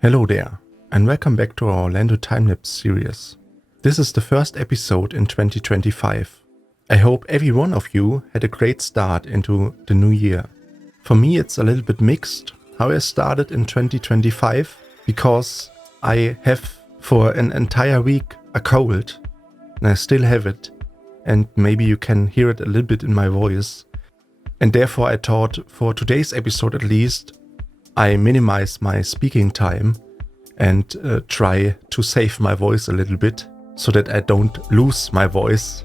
Hello there, and welcome back to our Orlando time-lapse series. This is the first episode in 2025. I hope every one of you had a great start into the new year. For me it's a little bit mixed how I started in 2025, because I have for an entire week a cold, and I still have it, and maybe you can hear it a little bit in my voice. And therefore I thought, for today's episode at least, I minimize my speaking time and try to save my voice a little bit so that I don't lose my voice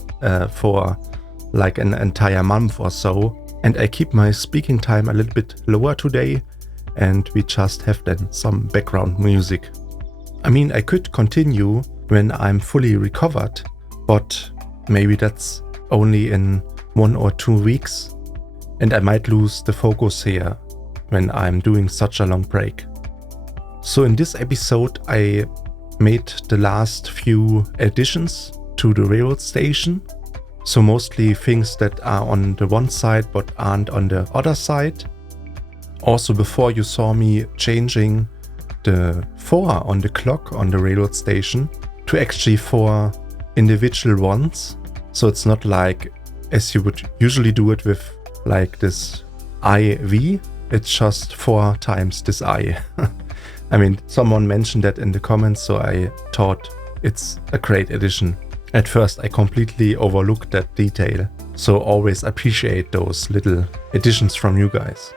for like an entire month or so. And I keep my speaking time a little bit lower today, and we just have then some background music. I mean, I could continue when I'm fully recovered, but maybe that's only in 1 or 2 weeks, and I might lose the focus here when I'm doing such a long break. So in this episode I made the last few additions to the railroad station. So mostly things that are on the one side but aren't on the other side. Also, before you saw me changing the 4 on the clock on the railroad station to actually 4 individual ones. So it's not like as you would usually do it with like this IV. It's just 4 times this I. I mean, someone mentioned that in the comments, so I thought it's a great addition. At first I completely overlooked that detail, so always appreciate those little additions from you guys.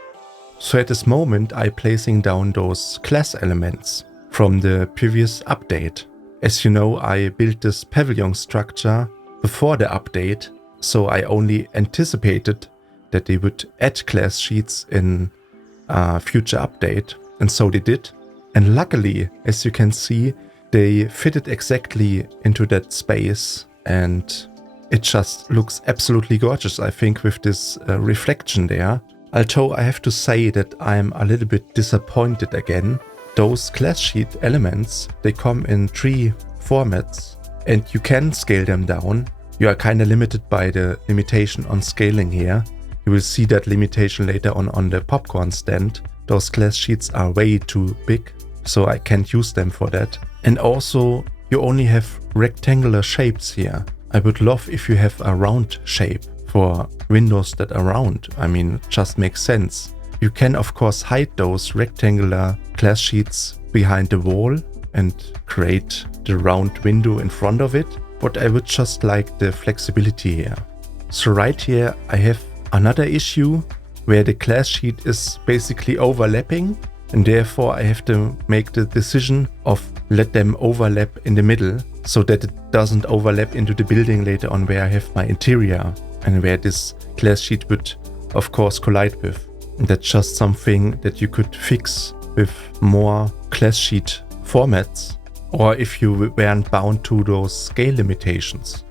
So at this moment I'm placing down those class elements from the previous update. As you know, I built this pavilion structure before the update, so I only anticipated that they would add class sheets in a future update, and so they did. And luckily, as you can see, they fitted exactly into that space, and it just looks absolutely gorgeous, I think, with this reflection there. Although I have to say that I'm a little bit disappointed again. Those class sheet elements, they come in 3 formats, and you can scale them down. You are kind of limited by the limitation on scaling here. You will see that limitation later on the popcorn stand. Those class sheets are way too big, so I can't use them for that. And also, you only have rectangular shapes here. I would love if you have a round shape for windows that are round. I mean, it just makes sense. You can of course hide those rectangular class sheets behind the wall and create the round window in front of it, but I would just like the flexibility here. So right here I have another issue where the class sheet is basically overlapping, and therefore I have to make the decision of let them overlap in the middle so that it doesn't overlap into the building later on where I have my interior and where this class sheet would of course collide with. And that's just something that you could fix with more class sheet formats, or if you weren't bound to those scale limitations.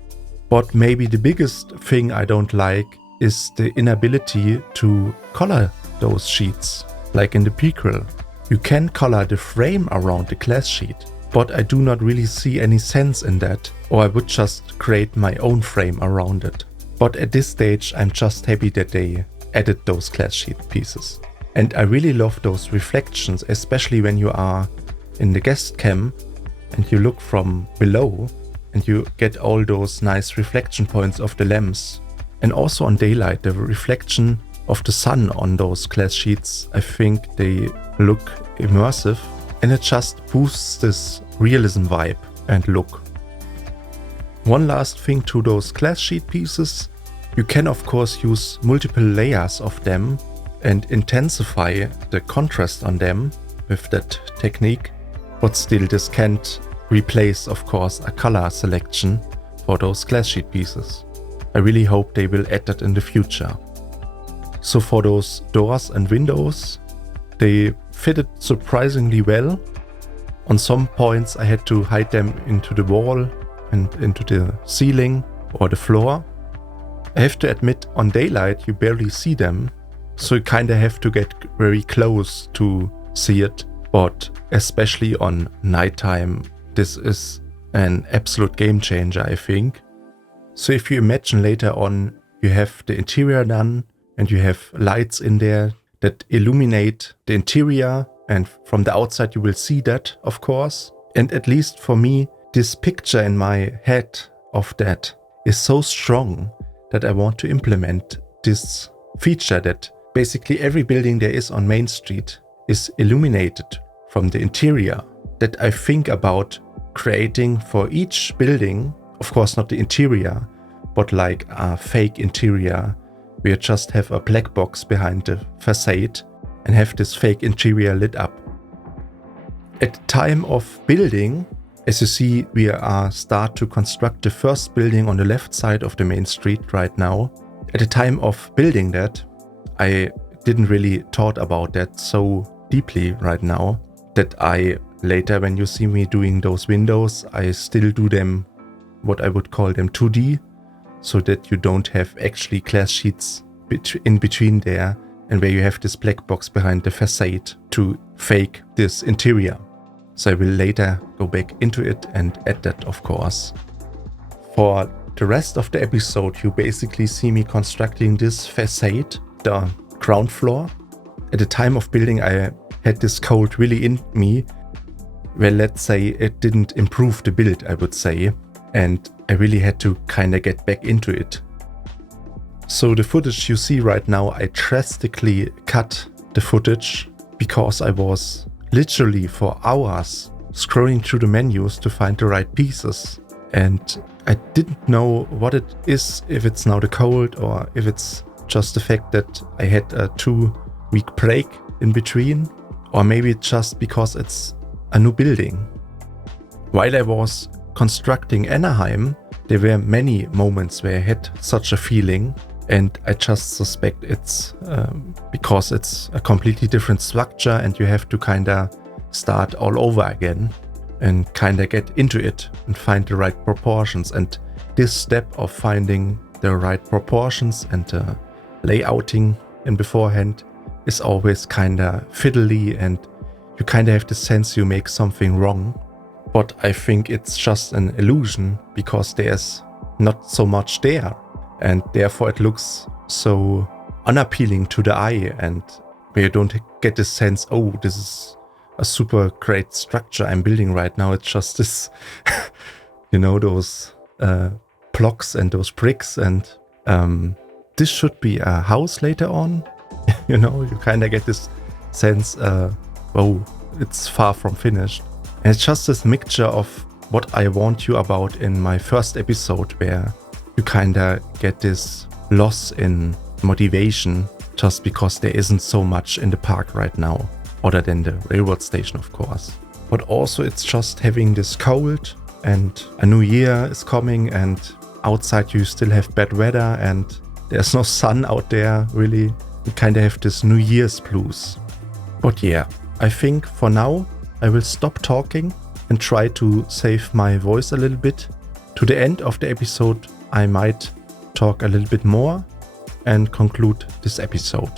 But maybe the biggest thing I don't like is the inability to color those sheets. Like in the prequel, you can color the frame around the class sheet, but I do not really see any sense in that, or I would just create my own frame around it. But at this stage I'm just happy that they added those class sheet pieces. And I really love those reflections, especially when you are in the guest cam and you look from below and you get all those nice reflection points of the lamps. And also on daylight, the reflection of the sun on those class sheets, I think they look immersive, and it just boosts this realism vibe and look. One last thing to those class sheet pieces, you can of course use multiple layers of them and intensify the contrast on them with that technique, but still this can't replace of course a color selection for those class sheet pieces. I really hope they will add that in the future. So for those doors and windows, they fitted surprisingly well. On some points I had to hide them into the wall and into the ceiling or the floor. I have to admit, on daylight you barely see them, so you kinda have to get very close to see it, but especially on nighttime this is an absolute game changer, I think. So if you imagine later on you have the interior done and you have lights in there that illuminate the interior And from the outside you will see that, of course. And at least for me, this picture in my head of that is so strong that I want to implement this feature that basically every building there is on Main Street is illuminated from the interior. That I think about creating for each building, of course not the interior, but like a fake interior where you just have a black box behind the facade and have this fake interior lit up. At the time of building, as you see, we are start to construct the first building on the left side of the main street right now. At the time of building that, I didn't really thought about that so deeply right now that I later, when you see me doing those windows, I still do them what I would call them 2D, so that you don't have actually glass sheets in between there and where you have this black box behind the facade to fake this interior. So I will later go back into it and add that, of course. For the rest of the episode, you basically see me constructing this facade, the ground floor. At the time of building, I had this cold really in me. Well, let's say it didn't improve the build, I would say. And I really had to kind of get back into it. So the footage you see right now, I drastically cut the footage because I was literally for hours scrolling through the menus to find the right pieces. And I didn't know what it is, if it's now the cold or if it's just the fact that I had a 2-week break in between, or maybe just because it's a new building. While I was constructing Anaheim, there were many moments where I had such a feeling, and I just suspect it's because it's a completely different structure and you have to kind of start all over again and kind of get into it and find the right proportions. And this step of finding the right proportions and layouting in beforehand is always kind of fiddly, and you kind of have the sense you make something wrong. But I think it's just an illusion because there's not so much there, and therefore it looks so unappealing to the eye, and where you don't get the sense, oh, this is a super great structure I'm building right now. It's just this, those blocks and those bricks, and this should be a house later on. You kind of get this sense, oh, it's far from finished. And it's just this mixture of what I warned you about in my first episode, where you kind of get this loss in motivation just because there isn't so much in the park right now, other than the railroad station, of course. But also it's just having this cold, and a new year is coming, and outside you still have bad weather and there's no sun out there really. You kind of have this New Year's blues. But yeah, I think for now I will stop talking and try to save my voice a little bit. To the end of the episode, I might talk a little bit more and conclude this episode.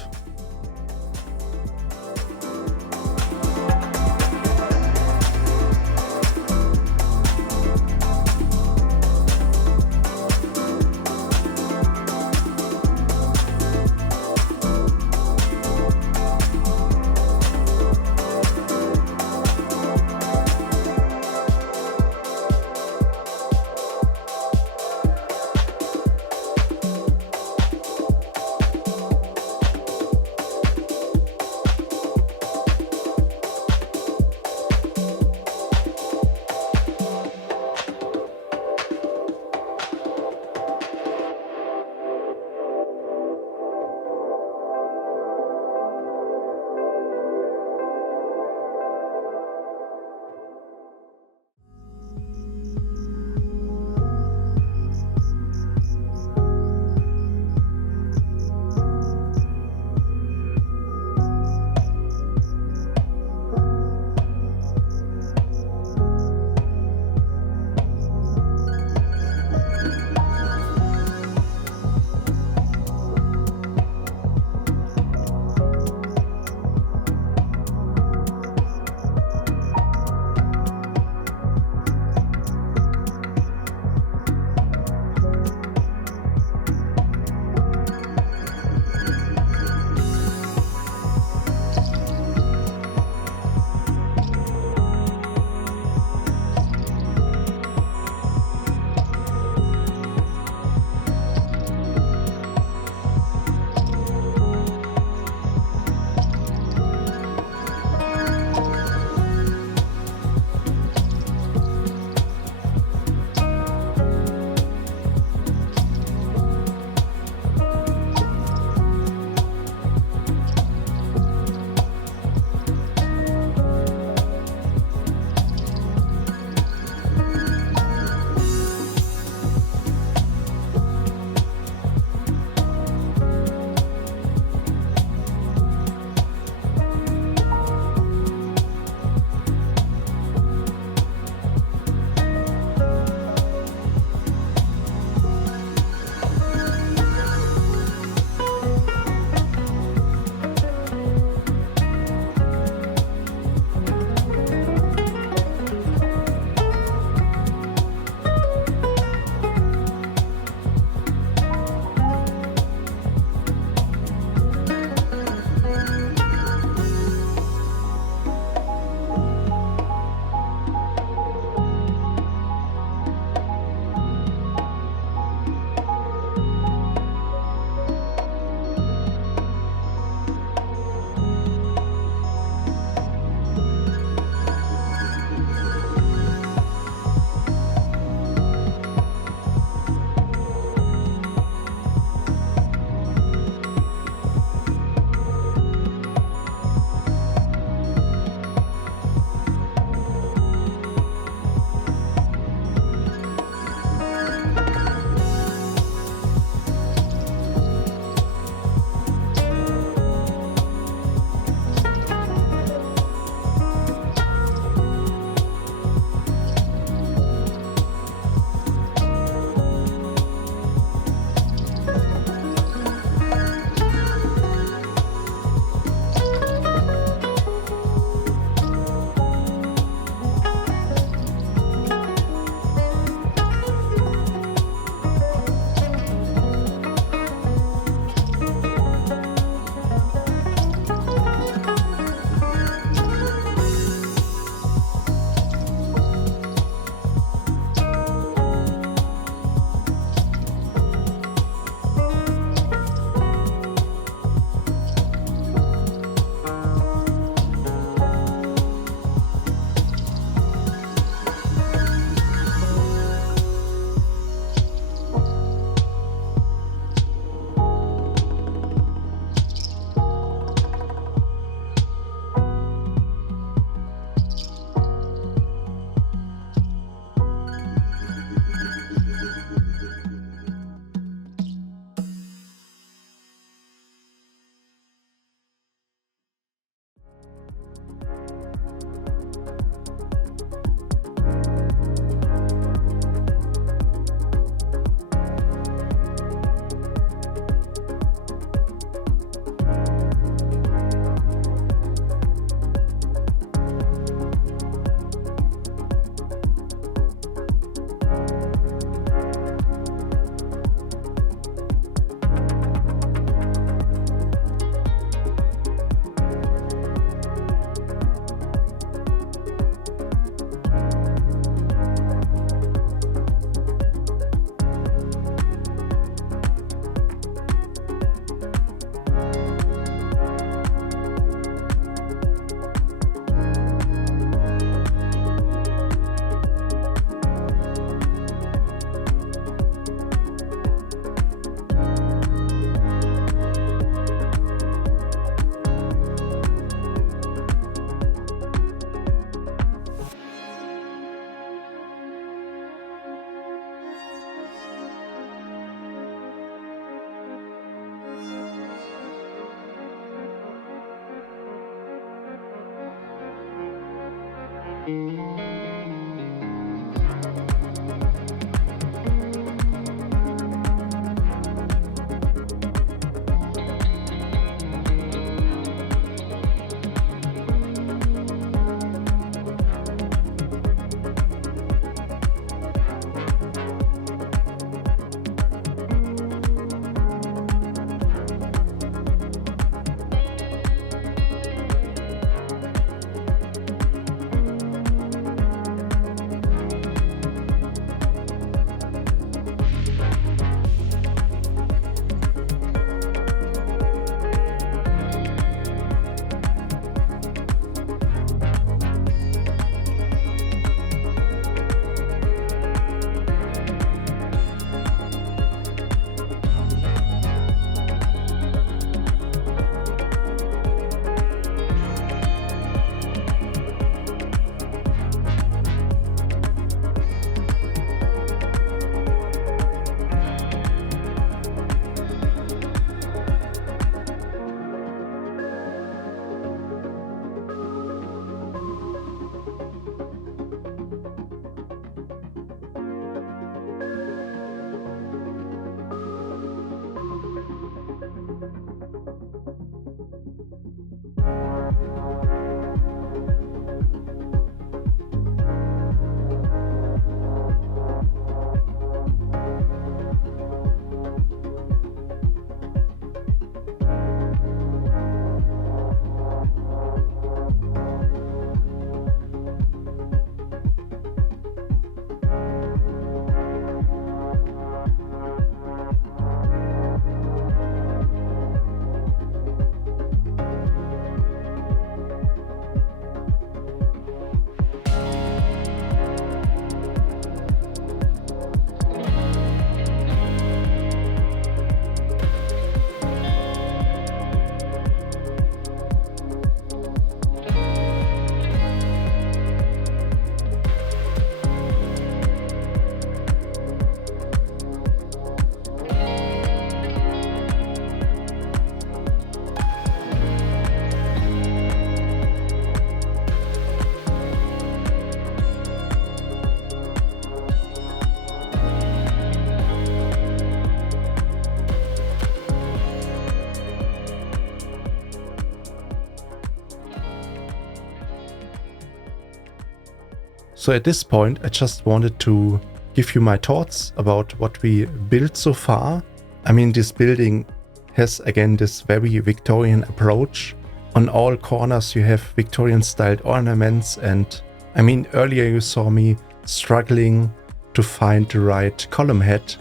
So at this point, I just wanted to give you my thoughts about what we built so far. I mean, this building has again this very Victorian approach. On all corners you have Victorian styled ornaments, and I mean, earlier you saw me struggling to find the right column head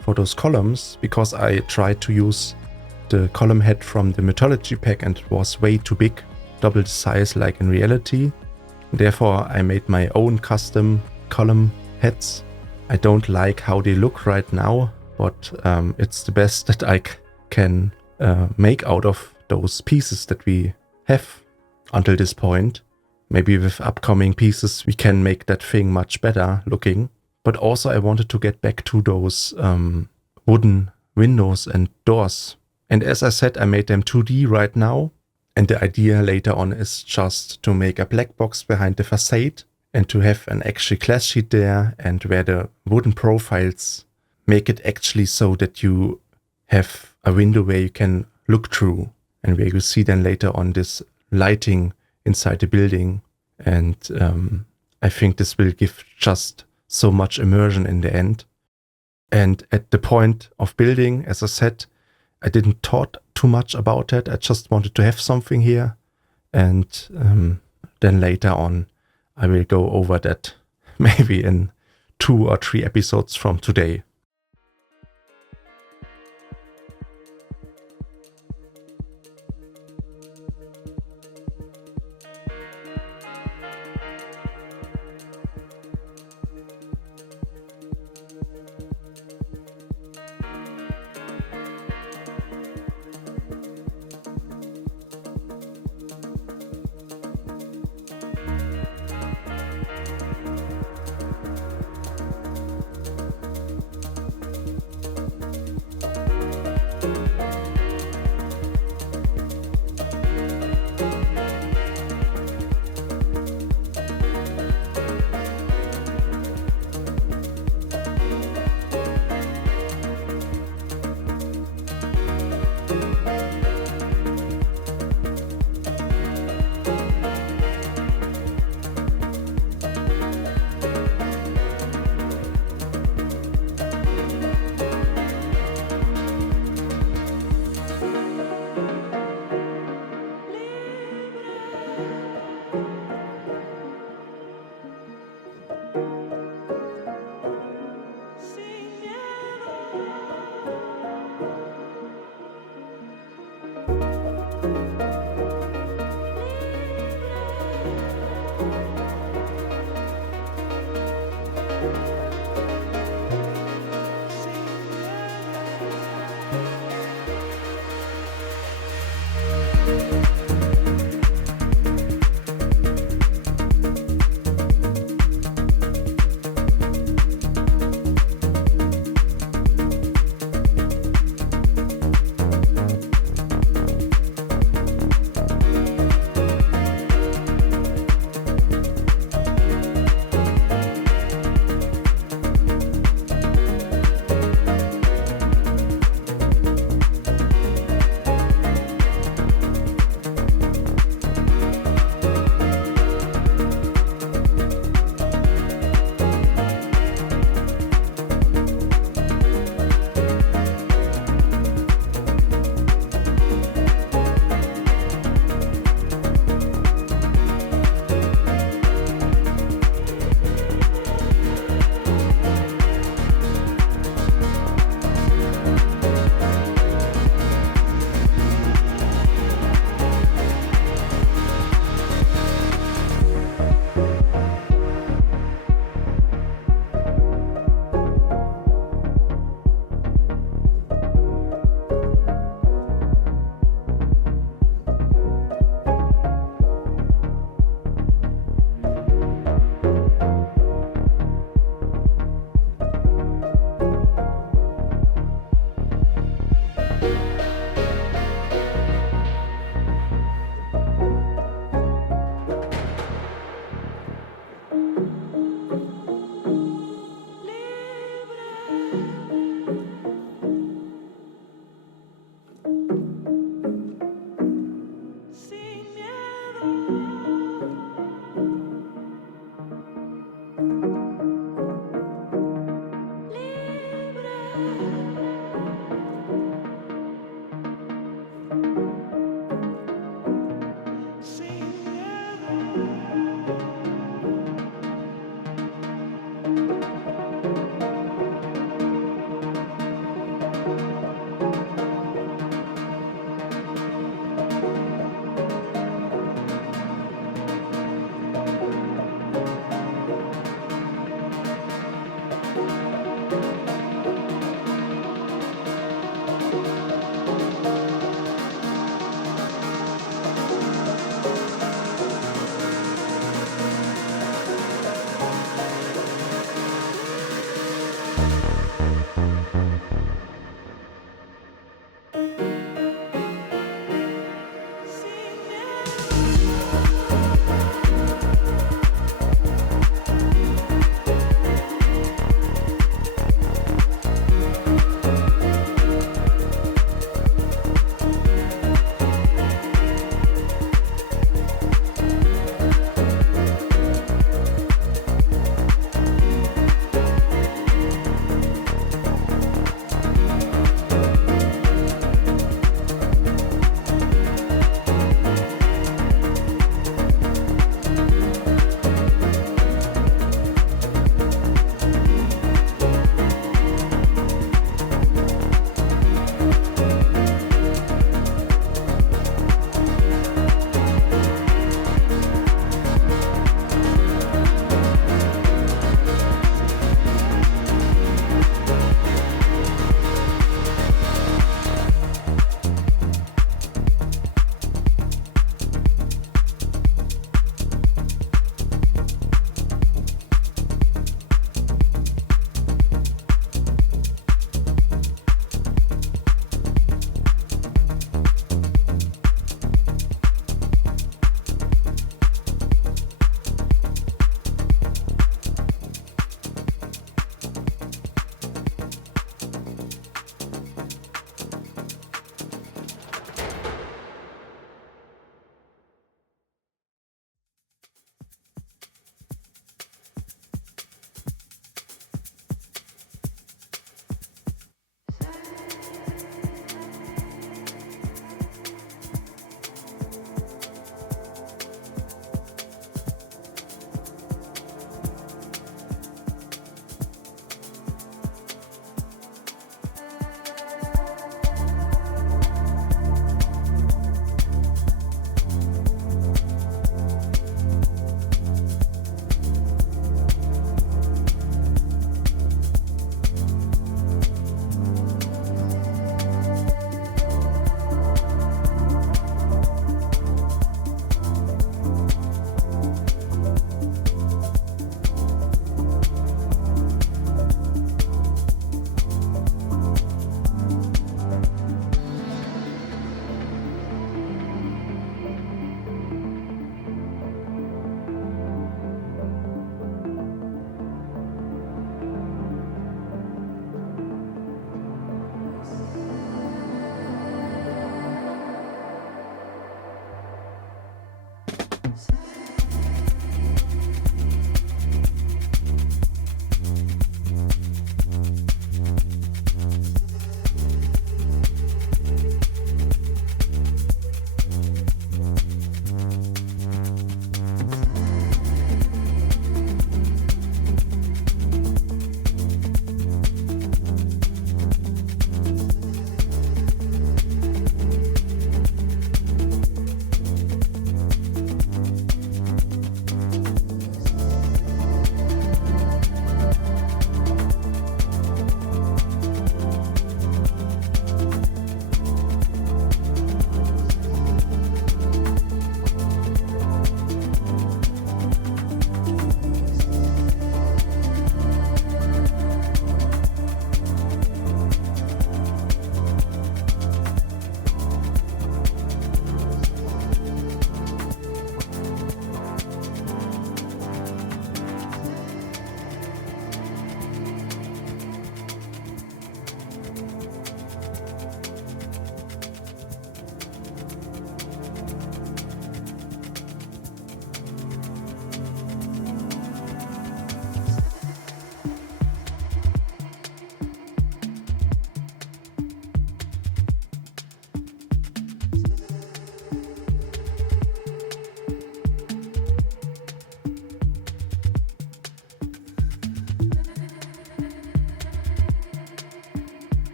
for those columns because I tried to use the column head from the mythology pack and it was way too big, double the size like in reality. Therefore I made my own custom column heads. I don't like how they look right now, but it's the best that I can make out of those pieces that we have until this point. Maybe with upcoming pieces we can make that thing much better looking. But also I wanted to get back to those wooden windows and doors. And as I said, I made them 2D right now. And the idea later on is just to make a black box behind the facade and to have an actual glass sheet there, and where the wooden profiles make it actually so that you have a window where you can look through and where you see then later on this lighting inside the building. And I think this will give just so much immersion in the end. And at the point of building, as I said, I didn't thought too much about it. I just wanted to have something here. And then later on, I will go over that maybe in 2 or 3 episodes from today.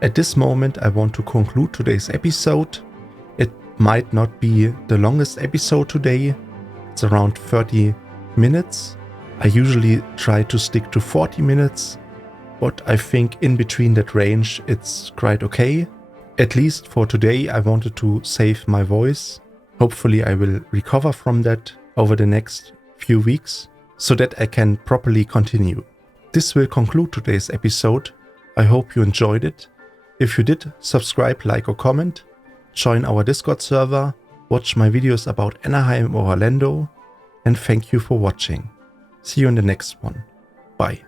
At this moment I want to conclude today's episode. It might not be the longest episode today. It's around 30 minutes. I usually try to stick to 40 minutes, but I think in between that range it's quite okay. At least for today I wanted to save my voice. Hopefully I will recover from that over the next few weeks so that I can properly continue. This will conclude today's episode. I hope you enjoyed it. If you did, subscribe, like or comment. Join our Discord server. Watch my videos about Anaheim or Orlando. And thank you for watching. See you in the next one. Bye.